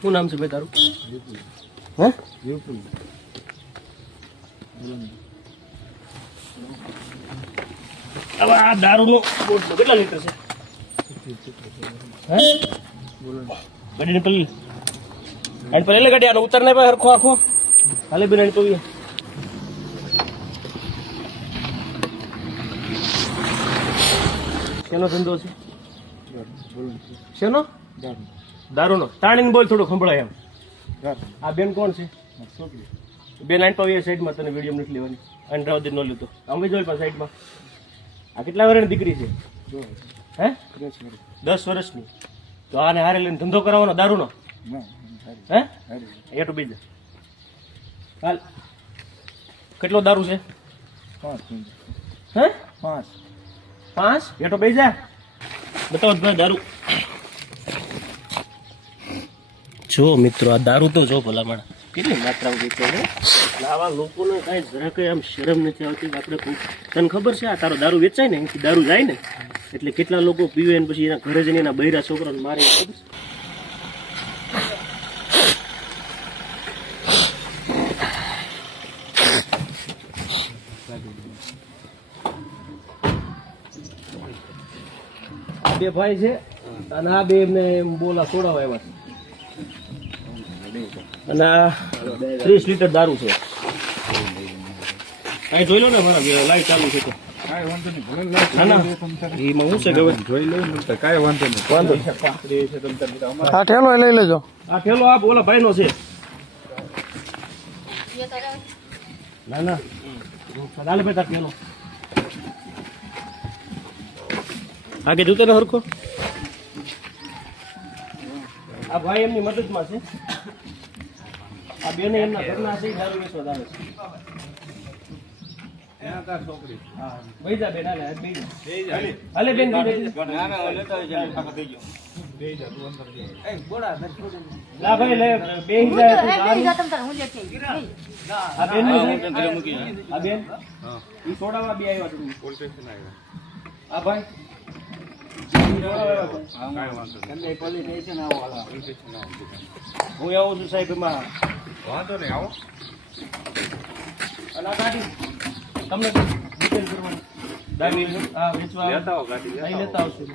શું નામ છે ભાઈ તારું? હે વિપુલ. હવે આ દારૂનો બોટલો કેટલા લીટર છે? હે ગાડીને પેલી અને પેલી ગાડી આનો ઉતાર નહીં ભાઈ હરખો આખો હાલે બિનાની તો શેનો ધંધો છે? શેનો? દારૂનો. તાણીને બોલ થોડું સંભળાય એમ. આ બેન કોણ છે? બેન આઈન પાવી સાઈડમાં તને વિડીયો નથી લેવાની અને રાવદી ન લીધો અમે જોઈ પણ સાઈડમાં. આ કેટલા વર્ષની દીકરી છે? હે 10 વર્ષની. તો આને હારે લઈને ધંધો કરાવવાનો દારૂનો? હે એટું બીજા હાલ કેટલો દારૂ છે? 5. હે 5 એટો બીજા બતાવો ભાઈ દારૂ. જો મિત્રો આ દારૂ તો જો ભલામણ કેટલી માત્રામાં વેચે છે. આવા લોકોને કાંઈ જરા કંઈ આમ શરમ નથી આવતી. આપણે તને ખબર છે આ તારો દારૂ વેચાય ને એનાથી દારૂ જાય ને એટલે કેટલા લોકો પીવે ને પછી એના ઘરે જઈને એના બૈરા છોકરાને મારે. ખબર છે બે ભાઈ છે અને આ બે એમને બોલા છોડાવા આવ્યા છે અને આ 30 લીટર દારૂ છે. અહીં જોઈ લો ને મારા લાઈટ ચાલુ છે તો એમાં શું છે કે જોઈ લઉં ને કાંઈ વાંધો નહીં. આ ઠેલો લઈ લેજો. આ ઠેલો આ બોલા ભાઈ નો છે. ના ના ચાલે ભાઈ તાર ઠેલો આગે જોતો ને હરખો. આ ભાઈ એમની મદદમાં છે. આ બેને એમના ઘરના છે દારૂ વેચવા આવે છે. છોકરી ભાઈ જા બેન હાલે હાલે બેન લા ભાઈ લે બેહી જાય આ બેન આ બેન ઈ છોડાવા બે આવ્યા તમે પોલીસ સ્ટેશન આવ્યા. આ ભાઈ હું આવું છું સાહેબ એમાં વાંધો નહીં આવો. અને આ ગાડી તમને ડિટેલ કરવાની દારૂ હા વેચવા લેતા આવો ગાડી અહીં લેતા આવશું.